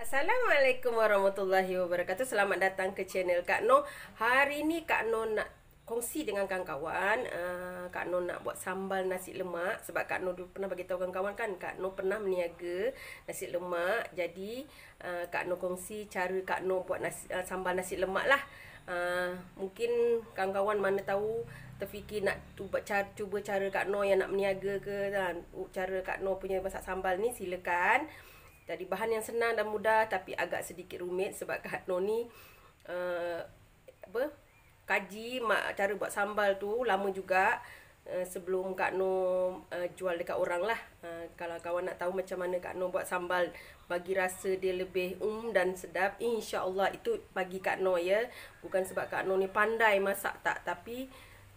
Assalamualaikum warahmatullahi wabarakatuh. Selamat datang ke channel Kak Noh. Hari ni Kak Noh nak kongsi dengan kawan-kawan. Kak Noh nak buat sambal nasi lemak. Sebab Kak Noh dulu pernah bagi tahu kawan-kawan kan, Kak Noh pernah meniaga nasi lemak. Jadi Kak Noh kongsi cara Kak Noh buat sambal nasi lemak lah. Mungkin kawan-kawan mana tahu terfikir nak cuba cara Kak Noh yang nak meniaga ke, cara Kak Noh punya masak sambal ni, silakan. Jadi bahan yang senang dan mudah tapi agak sedikit rumit sebab Kak Noh ni kaji cara buat sambal tu lama juga sebelum Kak Noh jual dekat orang lah. Kalau kawan nak tahu macam mana Kak Noh buat sambal bagi rasa dia lebih dan sedap, insya-Allah itu bagi Kak Noh ya. Bukan sebab Kak Noh ni pandai masak tak, tapi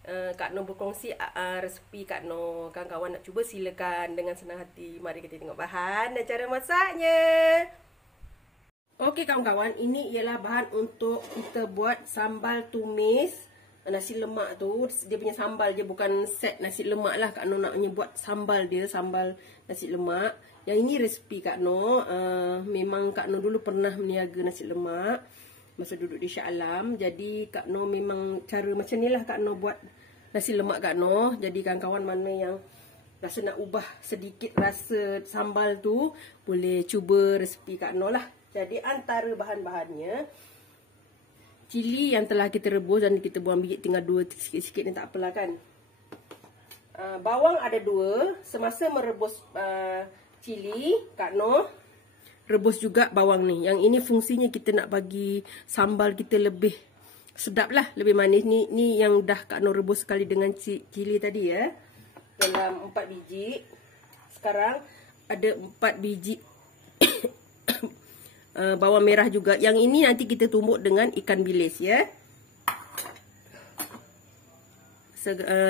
Kak Noh berkongsi resepi Kak Noh. Kawan-kawan nak cuba silakan dengan senang hati. Mari kita tengok bahan dan cara masaknya. Okey kawan-kawan, ini ialah bahan untuk kita buat sambal tumis nasi lemak tu. Dia punya sambal je, bukan set nasi lemak lah. Kak Noh nak buat sambal dia, sambal nasi lemak. Yang ini resepi Kak Noh. Memang Kak Noh dulu pernah meniaga nasi lemak masa duduk di Shah Alam. Jadi Kak Noh memang cara macam ni lah Kak Noh buat nasi lemak Kak Noh. Jadi kawan-kawan mana yang rasa nak ubah sedikit rasa sambal tu, boleh cuba resepi Kak Noh lah. Jadi antara bahan-bahannya, cili yang telah kita rebus dan kita buang biji, tinggal 2 sikit-sikit ni tak apalah kan. Bawang ada 2. Semasa merebus cili, Kak Noh rebus juga bawang ni. Yang ini fungsinya kita nak bagi sambal kita lebih sedap lah, lebih manis. Ni yang dah Kak Noh rebus sekali dengan cili tadi ya. Dalam 4 biji. Sekarang ada 4 biji bawang merah juga. Yang ini nanti kita tumbuk dengan ikan bilis ya.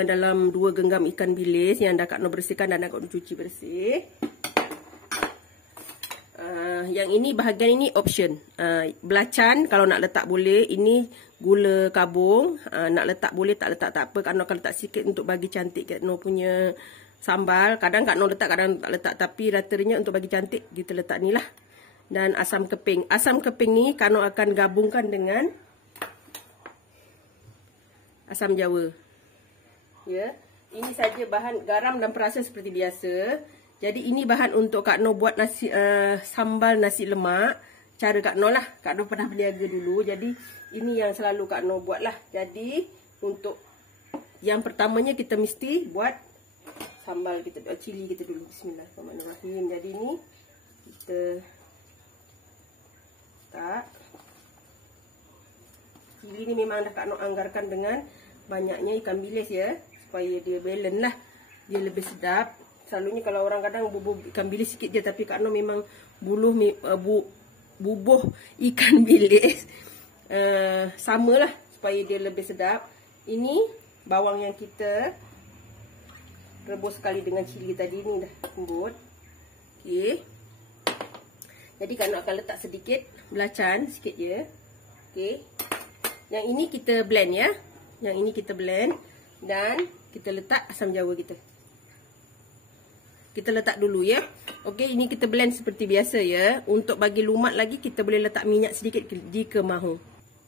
Dalam 2 genggam ikan bilis yang dah Kak Noh bersihkan dan dah Kak Noh cuci bersih. Yang ini bahagian ini option. Belacan kalau nak letak boleh. Ini gula kabung. Nak letak boleh, tak letak tak apa. Kak Noh akan letak sikit untuk bagi cantik Kak Noh punya sambal. Kadang Kak Noh letak, kadang tak letak. Tapi rata-ratanya untuk bagi cantik kita letak ni lah. Dan asam keping. Asam keping ni Kak Noh akan gabungkan dengan asam jawa. Ya. Ini saja bahan, garam dan perasa seperti biasa. Jadi ini bahan untuk Kak Noh buat sambal nasi lemak. Cara Kak Noh lah. Kak Noh pernah berniaga dulu. Jadi ini yang selalu Kak Noh buat lah. Jadi untuk yang pertamanya kita mesti buat sambal kita, cili kita dulu. Bismillahirrahmanirrahim. Jadi ini kita letak. Cili ni memang dah Kak Noh anggarkan dengan banyaknya ikan bilis ya. Supaya dia balance lah. Dia lebih sedap. Selalunya kalau orang kadang bubuh ikan bilis sikit je, tapi Kak Noh memang bubuh ikan bilis samalah supaya dia lebih sedap. Ini bawang yang kita rebus sekali dengan cili tadi ni dah lembut. Okey. Jadi Kak Noh akan letak sedikit belacan, sikit je. Okey. Yang ini kita blend ya. Yang ini kita blend dan kita letak asam jawa kita. Kita letak dulu ya. Okey, ini kita blend seperti biasa ya. Untuk bagi lumat lagi kita boleh letak minyak sedikit jika mahu.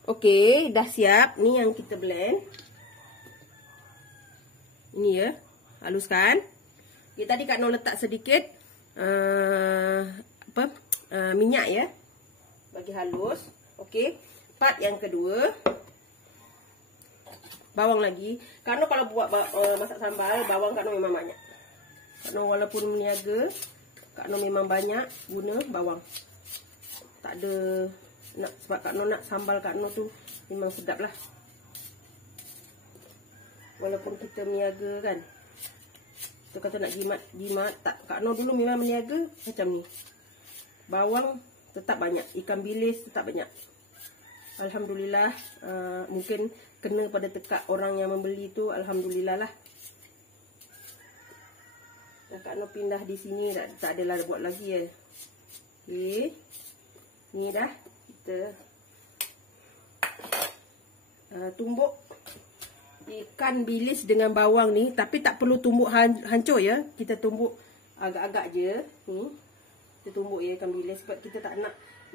Okey, dah siap. Ni yang kita blend. Ini ya. Haluskan. Okay, tadi Kak Noh letak sedikit minyak ya. Bagi halus. Okey. Part yang kedua. Bawang lagi. Kak Noh kalau buat masak sambal, bawang Kak Noh memang banyak. Kak Noh walaupun meniaga, Kak Noh memang banyak guna bawang. Tak ada sebab Kak Noh nak sambal Kak Noh tu memang sedap lah. Walaupun kita meniaga kan, kita kata nak jimat tak. Kak Noh dulu memang meniaga macam ni. Bawang tetap banyak, ikan bilis tetap banyak. Alhamdulillah. Mungkin kena pada tekak orang yang membeli tu, alhamdulillah lah. Kak Noh pindah di sini, tak adalah buat lagi ya. Okey. Ni dah kita tumbuk ikan bilis dengan bawang ni, tapi tak perlu tumbuk hancur ya. Kita tumbuk agak-agak je. Ni. Kita tumbuk ya ikan bilis sebab kita tak nak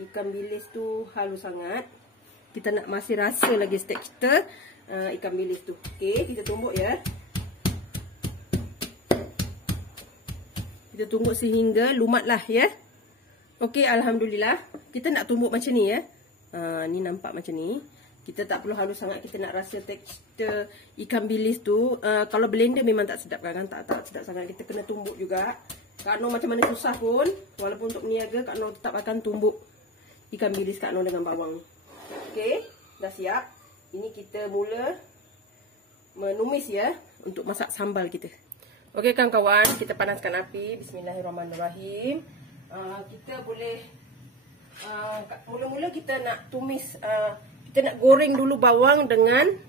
ikan bilis tu halus sangat. Kita nak masih rasa lagi steak kita ikan bilis tu. Okey, kita tumbuk ya. Kita tumbuk sehingga lumatlah ya. Okey, alhamdulillah. Kita nak tumbuk macam ni ya. Ni nampak macam ni. Kita tak perlu halus sangat, kita nak rasa tekstur ikan bilis tu. Kalau blender memang tak sedap kan, tak sedap sangat. Kita kena tumbuk juga. Kak Noh macam mana susah pun, walaupun untuk meniaga, Kak Noh tetap akan tumbuk ikan bilis Kak Noh dengan bawang. Okey, dah siap. Ini kita mula menumis ya, untuk masak sambal kita. Okey kawan-kawan, kita panaskan api. Bismillahirrahmanirrahim. Kita boleh, mula-mula kita nak tumis, kita nak goreng dulu bawang dengan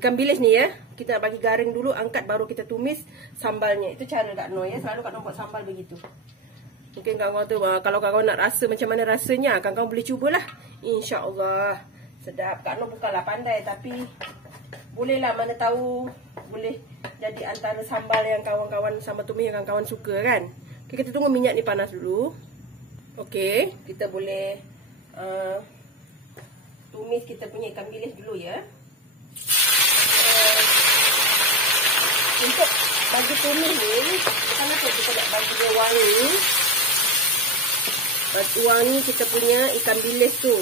ikan bilis ni ya. Kita nak bagi garing dulu, angkat baru kita tumis sambalnya. Itu cara Kak Noh ya. Selalu Kak Noh buat sambal begitu. Mungkin kawan-kawan tu, kalau kawan-kawan nak rasa macam mana rasanya, kawan-kawan boleh cubalah. InsyaAllah sedap. Kak Noh bukanlah pandai, tapi bolehlah, mana tahu boleh jadi antara sambal yang kawan-kawan, sambal tumis yang kawan-kawan suka kan. Okay, kita tunggu minyak ni panas dulu. Okey, kita boleh tumis kita punya ikan bilis dulu ya. Untuk bagi tumis ni, kenapa kita nak bagi dia wangi? Bagi wangi kita punya ikan bilis tu.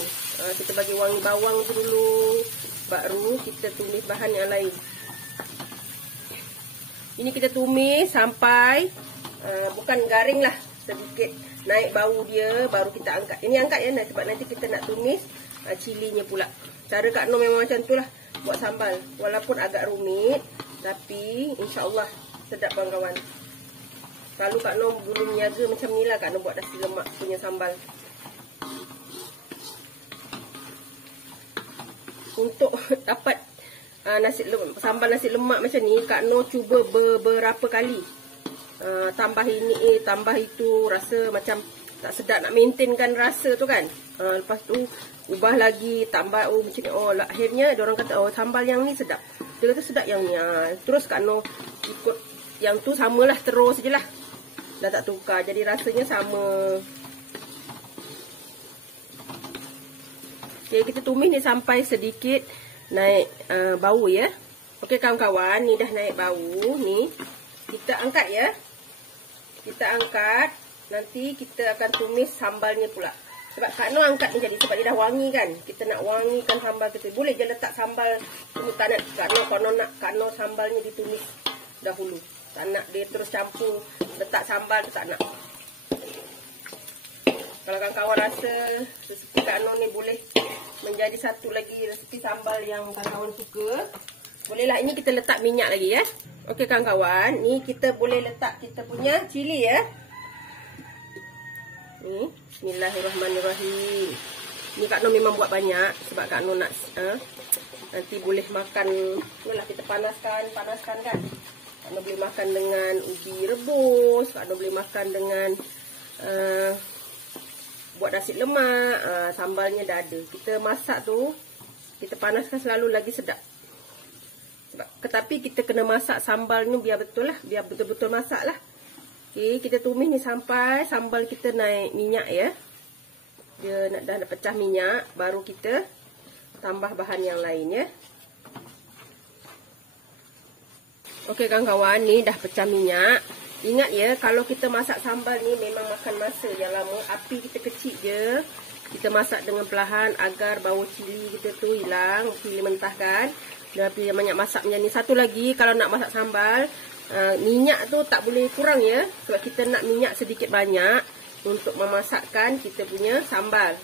Kita bagi wangi bawang tu dulu, baru kita tumis bahan yang lain. Ini kita tumis sampai bukan garing lah, sedikit naik bau dia, baru kita angkat. Ini angkat ya, sebab nanti kita nak tumis cilinya pula. Cara Kak Noh memang macam tu lah buat sambal. Walaupun agak rumit, tapi insyaAllah sedap kawan-kawan. Kalau Kak Noh dulu niaga macam ni lah, Kak Noh buat nasi lemak punya sambal. Untuk dapat sambal nasi lemak macam ni, Kak Noh cuba beberapa kali. Tambah ini, tambah itu, rasa macam tak sedap, nak maintainkan rasa tu kan. Lepas tu ubah lagi, tambah macam ni. Akhirnya diorang kata sambal yang ni sedap. Dia kata sedap yang ni. Terus Kak Noh ikut yang tu, samalah terus je lah. Dah tak tukar, jadi rasanya sama. Okay, kita tumis ni sampai sedikit naik bau ya. Okey kawan-kawan, ni dah naik bau ni. Kita angkat ya. Kita angkat, nanti kita akan tumis sambalnya pula. Sebab Kak Noh angkat ni jadi, sebab dia dah wangi kan. Kita nak wangikan sambal kita. Boleh je letak sambal, tak nak Kak Noh sambalnya ditumis dahulu. Tak nak dia terus campur, letak sambal tu tak nak. Kalau kawan-kawan rasa resepi Kak Noh ni boleh menjadi satu lagi resepi sambal yang kawan-kawan suka, bolehlah. Ini kita letak minyak lagi ya. Okey kawan-kawan, ni kita boleh letak kita punya cili ya. Ni, bismillahirrahmanirrahim. Ni Kak Noh memang buat banyak sebab Kak Noh nak nanti boleh makan. Itulah kita panaskan kan. Kak Noh boleh makan dengan ubi rebus, Kak Noh boleh makan dengan buat nasi lemak. Sambalnya dah ada. Kita masak tu, kita panaskan selalu lagi sedap. Tetapi kita kena masak sambal ni biar betul lah, biar betul-betul masak lah. Okey, kita tumis ni sampai sambal kita naik minyak ya. Dia dah pecah minyak, baru kita tambah bahan yang lain ya. Okey kawan-kawan, ni dah pecah minyak. Ingat ya, kalau kita masak sambal ni memang makan masa yang lama. Api kita kecil je. Kita masak dengan perlahan agar bau cili kita tu hilang, cili mentah kan. Dah banyak masak macam ni. Satu lagi, kalau nak masak sambal, minyak tu tak boleh kurang ya. Sebab kita nak minyak sedikit banyak untuk memasakkan kita punya sambal.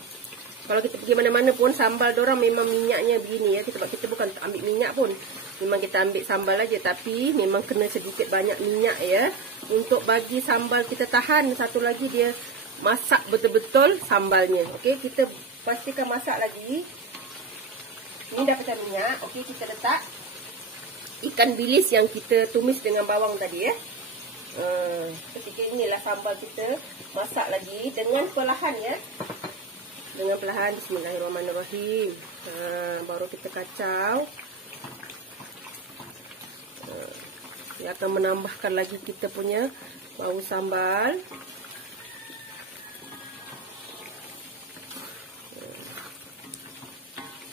Kalau kita pergi mana-mana pun, sambal dorang memang minyaknya begini ya. Sebab kita bukan ambil minyak pun. Memang kita ambil sambal aja, tapi memang kena sedikit banyak minyak ya. Untuk bagi sambal kita tahan. Satu lagi, dia masak betul-betul sambalnya. Okey, kita pastikan masak lagi. Ini dah pecah minyak. Okey, kita letak ikan bilis yang kita tumis dengan bawang tadi ya. Ketika inilah sambal kita masak lagi dengan perlahan ya. Dengan perlahan, bismillahirrahmanirrahim. Baru kita kacau. Dia akan menambahkan lagi kita punya bau sambal.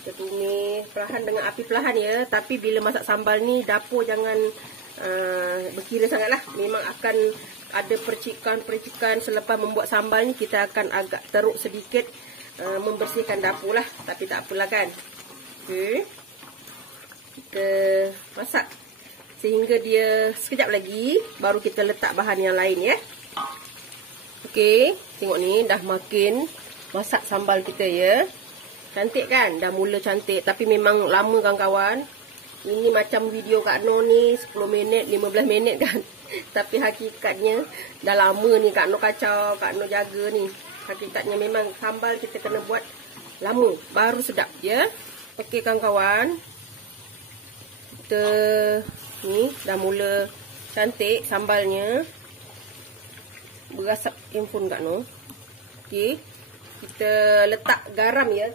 Kita tumis perlahan dengan api perlahan ya. Tapi bila masak sambal ni, dapur jangan berkira sangatlah. Memang akan ada percikan-percikan selepas membuat sambal ni. Kita akan agak teruk sedikit membersihkan dapur lah. Tapi tak apalah kan. Okey. Kita masak sehingga dia sekejap lagi. Baru kita letak bahan yang lain ya. Okey. Tengok ni dah makin masak sambal kita ya. Cantik kan? Dah mula cantik. Tapi memang lama kawan-kawan. Ini macam video Kak Noh ni 10 minit, 15 minit kan. Tapi hakikatnya dah lama ni Kak Noh kacau, Kak Noh jaga ni. Hakikatnya memang sambal kita kena buat lama. Baru sedap ya. Okey kawan-kawan. Kita ni dah mula cantik sambalnya. Berasap handphone Kak Noh. Okey. Kita letak garam ya.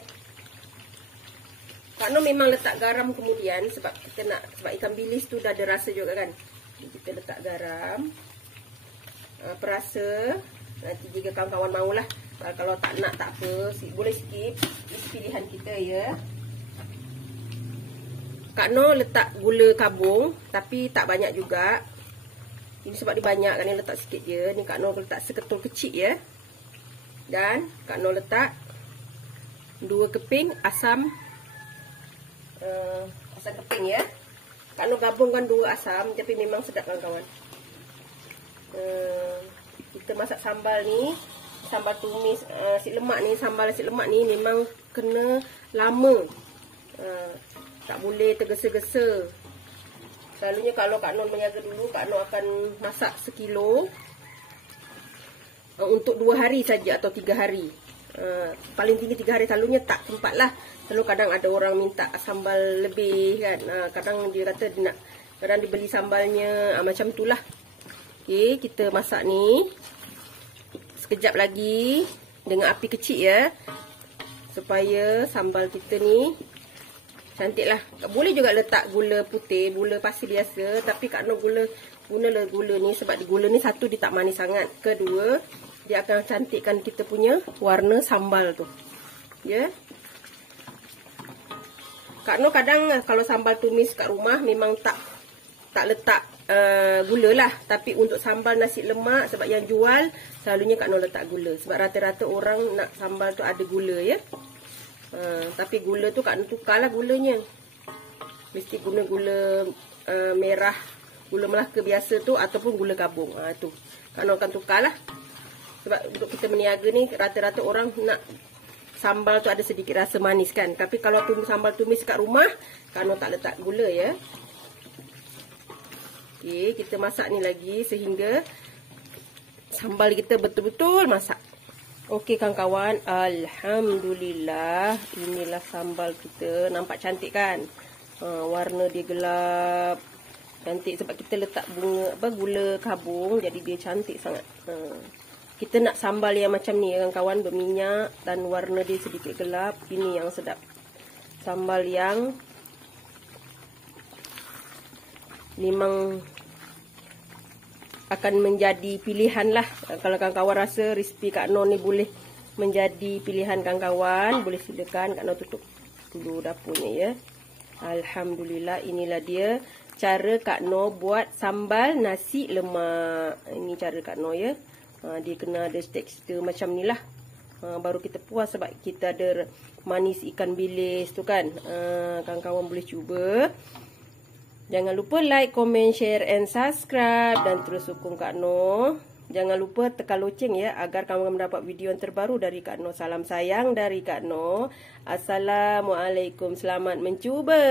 Kak Noh memang letak garam kemudian sebab kita nak, sebab ikan bilis tu dah ada rasa juga kan. Kita letak garam. Perasa. Nanti jika kawan-kawan maulah. Kalau tak nak tak apa, boleh skip. Ini pilihan kita ya. Kak Noh letak gula kabung tapi tak banyak juga. Ini sebab dia banyak kan, ni letak sikit je. Ni Kak Noh letak seketul kecil ya. Dan Kak Noh letak 2 keping asam keping ya. Kak Noh gabungkan 2 asam, tapi memang sedap kawan-kawan. Kita masak sambal ni, sambal tumis nasi lemak ni, sambal nasi lemak ni memang kena lama. Tak boleh tergesa-gesa. Selalunya kalau Kak Noh meniaga dulu, Kak Noh akan masak sekilo untuk 2 hari saja atau 3 hari. Paling tinggi 3 hari, selalunya tak sempat lah. Lalu kadang ada orang minta sambal lebih kan. Kadang dia kata dia nak, kadang dia beli sambalnya macam itulah. Okey, kita masak ni sekejap lagi dengan api kecil ya. Supaya sambal kita ni cantik lah. Boleh juga letak gula putih, gula pasir biasa. Tapi Kak Noh gunalah gula ni sebab gula ni satu dia tak manis sangat. Kedua, dia akan cantikkan kita punya warna sambal tu. Ya. Kak Noh kadang kalau sambal tumis kat rumah memang tak letak gula lah. Tapi untuk sambal nasi lemak, sebab yang jual selalunya Kak Noh letak gula. Sebab rata-rata orang nak sambal tu ada gula ya. Tapi gula tu Kak Noh tukarlah gulanya. Mesti guna gula merah, gula Melaka biasa tu ataupun gula kabung. Tu Kak Noh akan tukarlah. Sebab untuk kita meniaga ni rata-rata orang nak sambal tu ada sedikit rasa manis kan. Tapi kalau sambal tumis kat rumah, Kak Noh tak letak gula ya. Okey, kita masak ni lagi sehingga sambal kita betul-betul masak. Okey kawan-kawan, alhamdulillah inilah sambal kita. Nampak cantik kan? Warna dia gelap. Cantik sebab kita letak gula kabung, jadi dia cantik sangat. Kita nak sambal yang macam ni kawan-kawan, berminyak dan warna dia sedikit gelap. Ini yang sedap. Sambal yang memang akan menjadi pilihan lah. Kalau kawan-kawan rasa resipi Kak Noh ni boleh menjadi pilihan kawan-kawan, boleh silakan Kak Noh tutup dulu dapurnya ya. Alhamdulillah, inilah dia cara Kak Noh buat sambal nasi lemak. Ini cara Kak Noh ya. Dia kena ada tekstur macam ni lah. Baru kita puas sebab kita ada manis ikan bilis tu kan. Kawan-kawan boleh cuba. Jangan lupa like, comment, share and subscribe. Dan terus dukung Kak Noh. Jangan lupa tekan loceng ya, agar kamu mendapat video yang terbaru dari Kak Noh. Salam sayang dari Kak Noh. Assalamualaikum. Selamat mencuba.